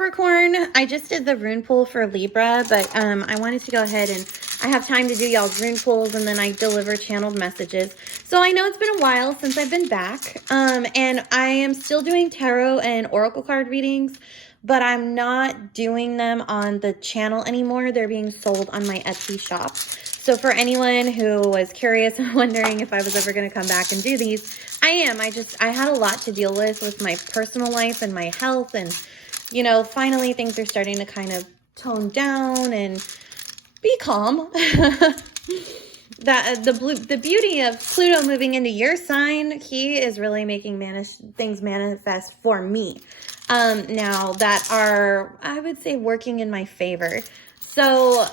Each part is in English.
Capricorn, I just did the rune pull for Libra, but I wanted to go ahead and I have time to do y'all's rune pulls, and then I deliver channeled messages. So I know it's been a while since I've been back, and I am still doing tarot and oracle card readings, but I'm not doing them on the channel anymore. They're being sold on my Etsy shop. So for anyone who was curious and wondering if I was ever going to come back and do these, I am. I had a lot to deal with my personal life and my health, and you know, finally things are starting to kind of tone down and be calm. The beauty of Pluto moving into your sign, he is really making things manifest for me. Now that are, I would say, working in my favor. So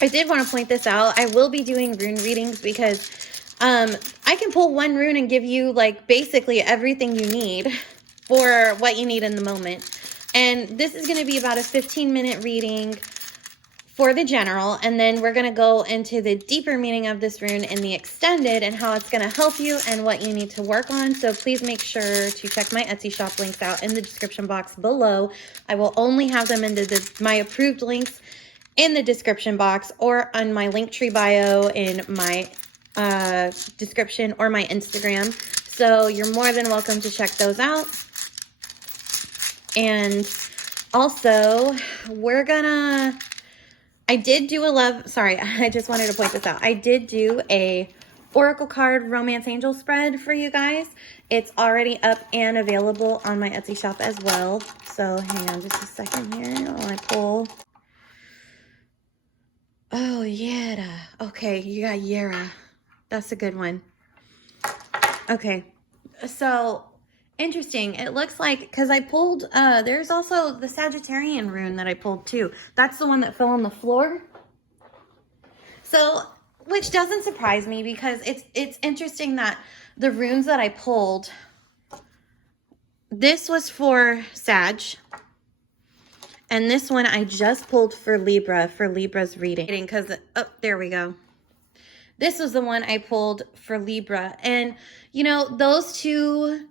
I did want to point this out. I will be doing rune readings because I can pull one rune and give you like basically everything you need for what you need in the moment. And this is going to be about a 15-minute reading for the general, and then we're going to go into the deeper meaning of this rune in the extended and how it's going to help you and what you need to work on. So please make sure to check my Etsy shop links out in the description box below. I will only have them in my approved links in the description box or on my Linktree bio in my description or my Instagram. So you're more than welcome to check those out. And also, I did do I just wanted to point this out. I did do a oracle card romance angel spread for you guys. It's already up and available on my Etsy shop as well. So hang on just a second here while I pull. Oh, Yera. Okay, you got Yera. That's a good one. Okay, so interesting. It looks like, because I pulled, there's also the Sagittarian rune that I pulled too. That's the one that fell on the floor. So, which doesn't surprise me because it's interesting that the runes that I pulled, this was for Sag. And this one I just pulled for Libra, for Libra's reading. Because, oh, there we go. This was the one I pulled for Libra. And, you know, those two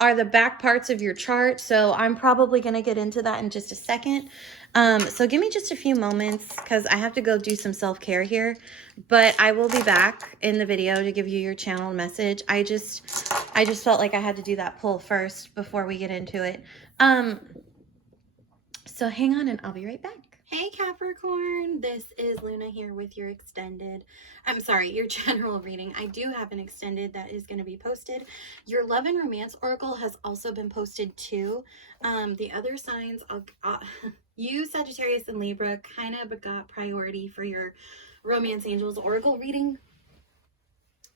are the back parts of your chart. So I'm probably going to get into that in just a second. So give me just a few moments because I have to go do some self-care here. But I will be back in the video to give you your channel message. I just felt like I had to do that pull first before we get into it. So hang on and I'll be right back. Hey Capricorn, this is Luna here with your your general reading. I do have an extended that is going to be posted. Your love and romance oracle has also been posted too. The other signs, you Sagittarius and Libra kind of got priority for your romance angels oracle reading.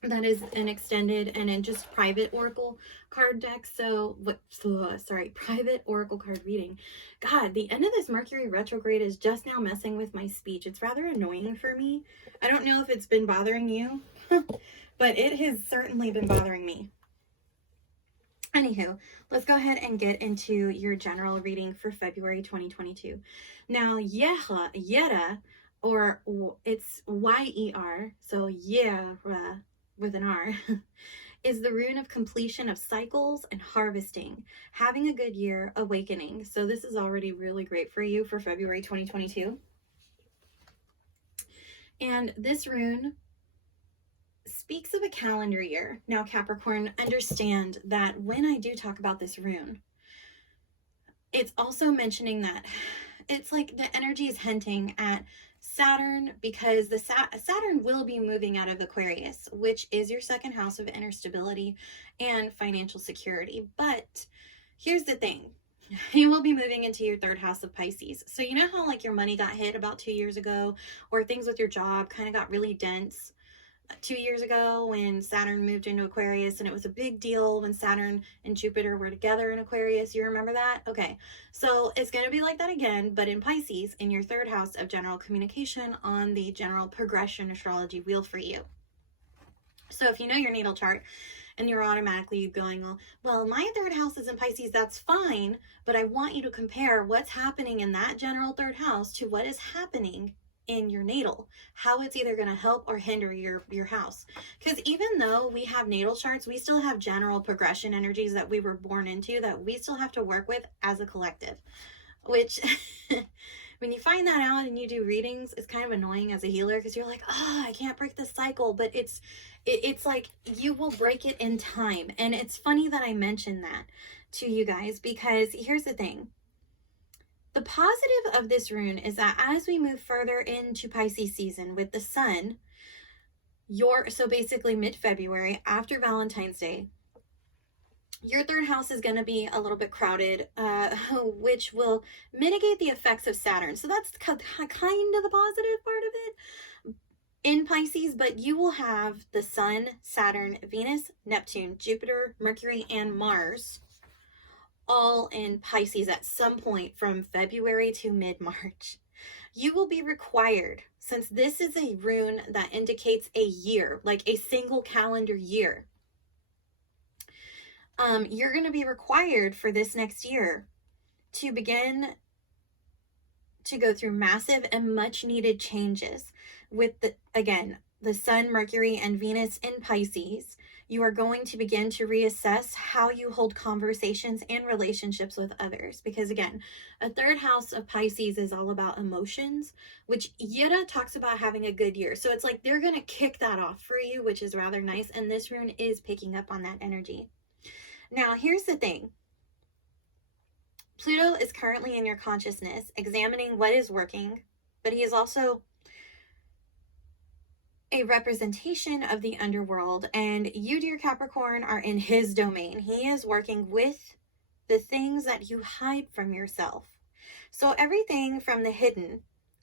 That is an extended and in just private oracle card deck. Private oracle card reading. God, the end of this Mercury retrograde is just now messing with my speech. It's rather annoying for me. I don't know if it's been bothering you, but it has certainly been bothering me. Anywho, let's go ahead and get into your general reading for February 2022. Now, Yera, or it's Y-E-R, so Yera, with an R, is the rune of completion of cycles and harvesting, having a good year, awakening. So this is already really great for you for February 2022. And this rune speaks of a calendar year. Now, Capricorn, understand that when I do talk about this rune, it's also mentioning that it's like the energy is hinting at Saturn, because the Saturn will be moving out of Aquarius, which is your second house of inner stability and financial security. But here's the thing. You will be moving into your third house of Pisces. So you know how like your money got hit about 2 years ago, or things with your job kind of got really dense 2 years ago when Saturn moved into Aquarius, and it was a big deal when Saturn and Jupiter were together in Aquarius. You remember that? Okay, so it's going to be like that again, but in Pisces, in your third house of general communication on the general progression astrology wheel for you. So if you know your natal chart and you're automatically going, well, my third house is in Pisces, that's fine, but I want you to compare what's happening in that general third house to what is happening in your natal, how it's either going to help or hinder your house. Because even though we have natal charts, we still have general progression energies that we were born into that we still have to work with as a collective, which when you find that out and you do readings, it's kind of annoying as a healer, because you're like, oh, I can't break the cycle. But it's like you will break it in time. And it's funny that I mentioned that to you guys, because here's the thing. The positive of this rune is that as we move further into Pisces season with the sun, so basically mid-February after Valentine's Day, your third house is going to be a little bit crowded, which will mitigate the effects of Saturn. So that's kind of the positive part of it in Pisces, but you will have the sun, Saturn, Venus, Neptune, Jupiter, Mercury, and Mars all in Pisces at some point from February to mid-March. You will be required, since this is a rune that indicates a year, like a single calendar year, you're going to be required for this next year to begin to go through massive and much needed changes with the sun, Mercury, and Venus in Pisces. You are going to begin to reassess how you hold conversations and relationships with others. Because again, a third house of Pisces is all about emotions, which Yida talks about having a good year. So it's like they're going to kick that off for you, which is rather nice. And this rune is picking up on that energy. Now, here's the thing. Pluto is currently in your consciousness, examining what is working, but he is also a representation of the underworld, and you, dear Capricorn, are in his domain. He is working with the things that you hide from yourself. So everything from the hidden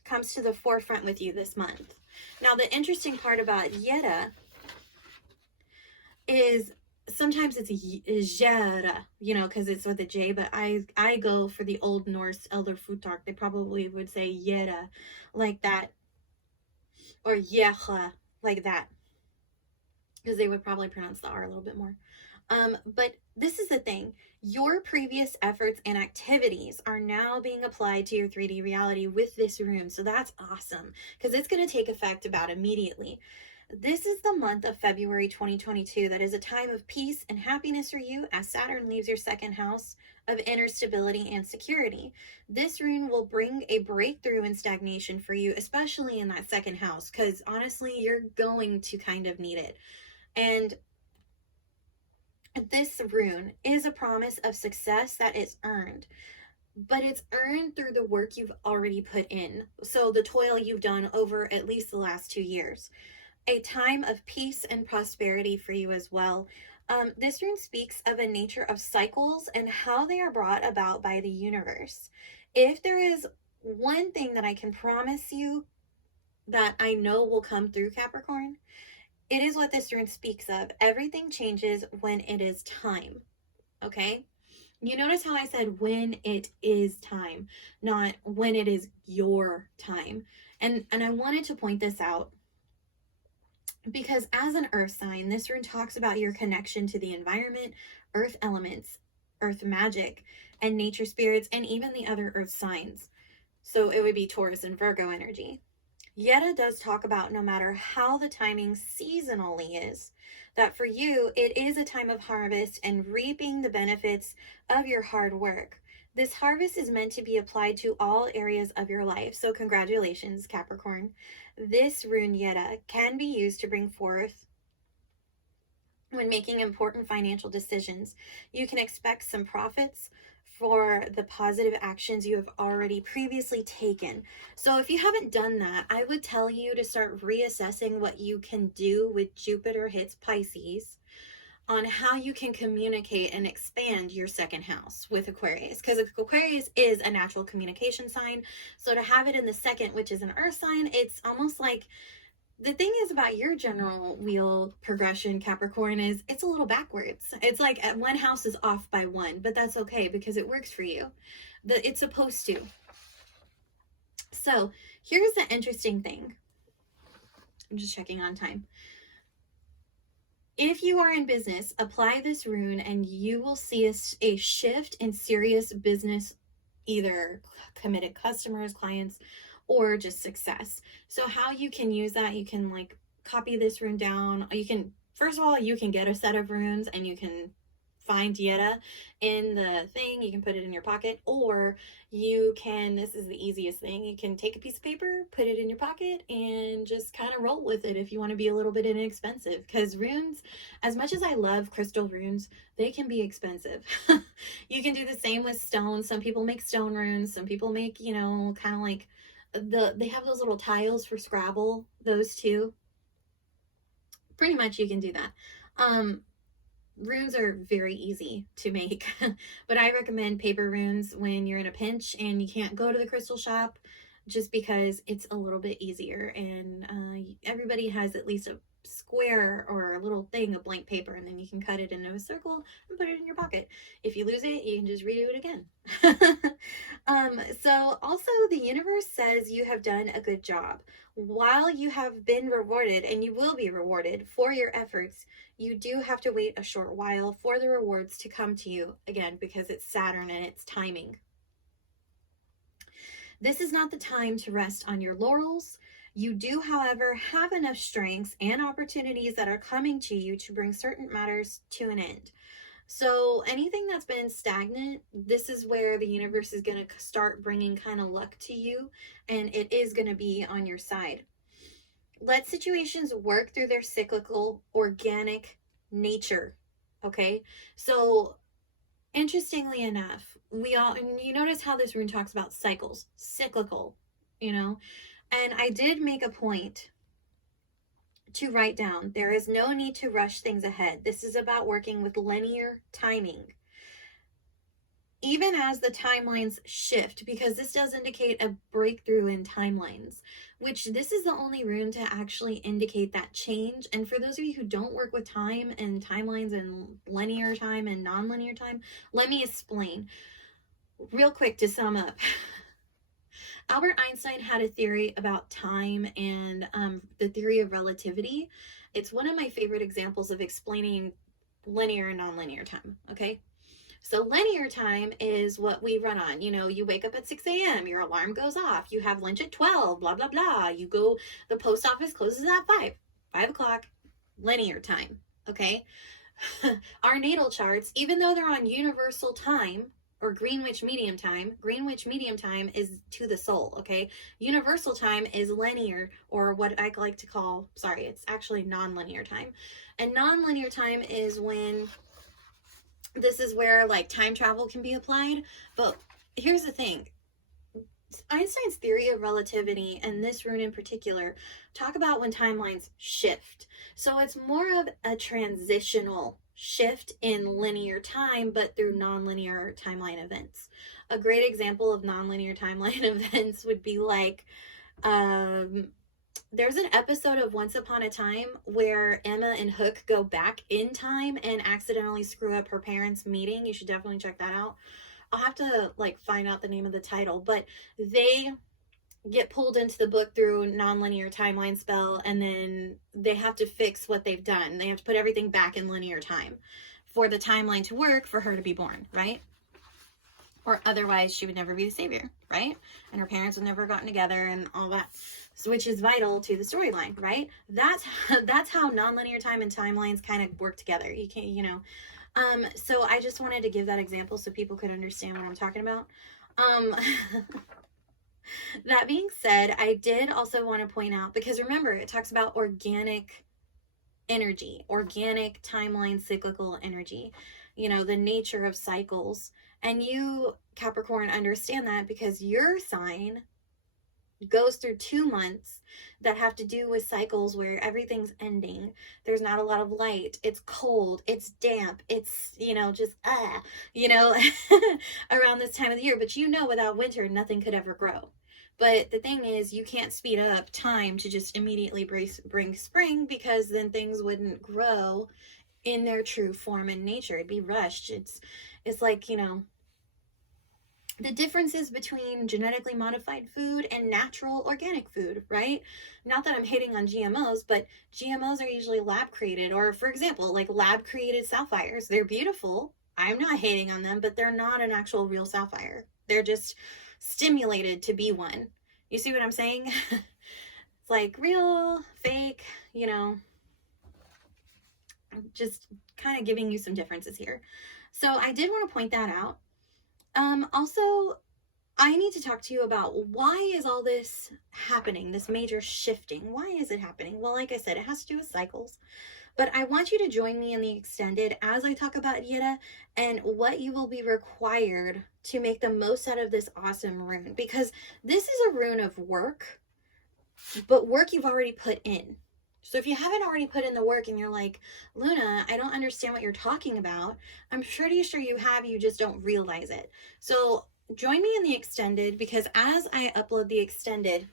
comes to the forefront with you this month. Now, the interesting part about Yeda is sometimes it's Jera, because it's with a J, but I go for the Old Norse Elder Futhark. They probably would say Yera like that, or Yecha like that, because they would probably pronounce the R a little bit more. But this is the thing. Your previous efforts and activities are now being applied to your 3D reality with this rune. So that's awesome, because it's going to take effect about immediately. This is the month of February 2022 that is a time of peace and happiness for you, as Saturn leaves your second house of inner stability and security. This rune will bring a breakthrough in stagnation for you, especially in that second house, because honestly, you're going to kind of need it. And this rune is a promise of success that is earned, but it's earned through the work you've already put in. So the toil you've done over at least the last 2 years. A time of peace and prosperity for you as well. This rune speaks of a nature of cycles and how they are brought about by the universe. If there is one thing that I can promise you that I know will come through, Capricorn, it is what this rune speaks of. Everything changes when it is time. Okay? You notice how I said when it is time, not when it is your time. And I wanted to point this out, because as an earth sign, this rune talks about your connection to the environment, earth elements, earth magic, and nature spirits, and even the other earth signs. So it would be Taurus and Virgo energy. Yeda does talk about, no matter how the timing seasonally is, that for you, it is a time of harvest and reaping the benefits of your hard work. This harvest is meant to be applied to all areas of your life. So congratulations, Capricorn. This rune Yeda can be used to bring forth when making important financial decisions. You can expect some profits for the positive actions you have already previously taken. So if you haven't done that, I would tell you to start reassessing what you can do with Jupiter hits Pisces on how you can communicate and expand your second house with Aquarius, because Aquarius is a natural communication sign. So to have it in the second, which is an earth sign, it's almost like, the thing is about your general wheel progression, Capricorn, is it's a little backwards. It's like one house is off by one, but that's okay because it works for you. It's supposed to. So here's the interesting thing. I'm just checking on time. If you are in business, apply this rune and you will see a shift in serious business, either committed customers, clients, or just success. So how you can use that, you can like copy this rune down. You can, first of all, you can get a set of runes and you can find Yetta in the thing. You can put it in your pocket, or you can, this is the easiest thing, you can take a piece of paper, put it in your pocket, and just kind of roll with it if you want to be a little bit inexpensive. Because runes, as much as I love crystal runes, they can be expensive. You can do the same with stones. Some people make stone runes. Some people make, you know, kind of like they have those little tiles for Scrabble, those too. Pretty much you can do that. Runes are very easy to make, but I recommend paper runes when you're in a pinch and you can't go to the crystal shop, just because it's a little bit easier, and everybody has at least a square or a little thing of blank paper, and then you can cut it into a circle and put it in your pocket. If you lose it, you can just redo it again. So also the universe says you have done a good job. While you have been rewarded, and you will be rewarded for your efforts, you do have to wait a short while for the rewards to come to you, again, because it's Saturn and it's timing. This is not the time to rest on your laurels. You do, however, have enough strengths and opportunities that are coming to you to bring certain matters to an end. So anything that's been stagnant, this is where the universe is going to start bringing kind of luck to you, and it is going to be on your side. Let situations work through their cyclical, organic nature, okay? So interestingly enough, and you notice how this rune talks about cycles, cyclical, you know? And I did make a point to write down, there is no need to rush things ahead. This is about working with linear timing. Even as the timelines shift, because this does indicate a breakthrough in timelines, which this is the only rune to actually indicate that change. And for those of you who don't work with time and timelines and linear time and non-linear time, let me explain real quick to sum up. Albert Einstein had a theory about time and the theory of relativity. It's one of my favorite examples of explaining linear and non-linear time, okay? So linear time is what we run on. You know, you wake up at 6 a.m., your alarm goes off, you have lunch at 12, blah, blah, blah. You go, the post office closes at 5 o'clock, linear time, okay? Our natal charts, even though they're on universal time, or Greenwich Medium Time is to the soul, okay? Universal time is linear, or what I like to call, it's actually non-linear time. And non-linear time is when, this is where like time travel can be applied. But here's the thing. Einstein's theory of relativity, and this rune in particular, talk about when timelines shift. So it's more of a transitional shift in linear time, but through non-linear timeline events. A great example of non-linear timeline events would be like, there's an episode of Once Upon a Time where Emma and Hook go back in time and accidentally screw up her parents' meeting. You should definitely check that out. I'll have to like find out the name of the title, but they get pulled into the book through non-linear timeline spell, and then they have to fix what they've done. They have to put everything back in linear time for the timeline to work for her to be born, right? Or otherwise she would never be the savior, right? And her parents would never have gotten together and all that, which is vital to the storyline, right? That's how non-linear time and timelines kind of work together. You can't, you know. So I just wanted to give that example so people could understand what I'm talking about. That being said, I did also want to point out, because remember, it talks about organic energy, organic timeline, cyclical energy, you know, the nature of cycles. And you, Capricorn, understand that because your sign goes through 2 months that have to do with cycles where everything's ending. There's not a lot of light. It's cold. It's damp. It's, you know, just, you know, around this time of the year. But you know, without winter, nothing could ever grow. But the thing is, you can't speed up time to just immediately bring spring, because then things wouldn't grow in their true form and nature. It'd be rushed. It's like, you know, the differences between genetically modified food and natural organic food, right? Not that I'm hating on GMOs, but GMOs are usually lab created, or for example, like lab created sapphires. They're beautiful. I'm not hating on them, but they're not an actual real sapphire. They're just stimulated to be one. You see what I'm saying? It's like real, fake, you know, just kind of giving you some differences here. So I did want to point that out. Also, I need to talk to you about why is all this happening, this major shifting? Why is it happening? Well, like I said, it has to do with cycles. But I want you to join me in the extended as I talk about Yira and what you will be required to make the most out of this awesome rune. Because this is a rune of work, but work you've already put in. So if you haven't already put in the work and you're like, Luna, I don't understand what you're talking about, I'm pretty sure you have, you just don't realize it. So join me in the extended, because as I upload the extended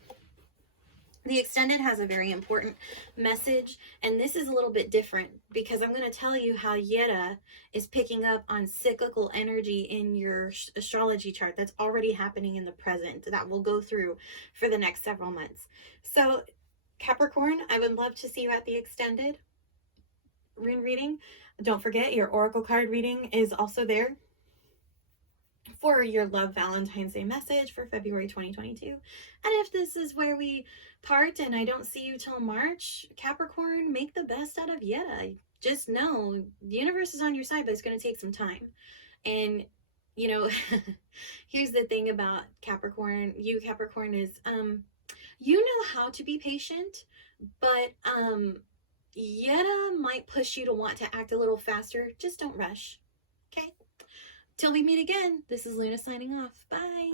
has a very important message, and this is a little bit different because I'm going to tell you how Yera is picking up on cyclical energy in your astrology chart that's already happening in the present that will go through for the next several months. So Capricorn, I would love to see you at the extended rune reading. Don't forget, your oracle card reading is also there for your love Valentine's Day message for February 2022. And if this is where we part and I don't see you till March, Capricorn, make the best out of Yeta. Just know the universe is on your side, but it's going to take some time. And you know, here's the thing about Capricorn. You Capricorn is you know how to be patient, but Yeta might push you to want to act a little faster. Just don't rush. Okay? Till we meet again, this is Luna signing off. Bye.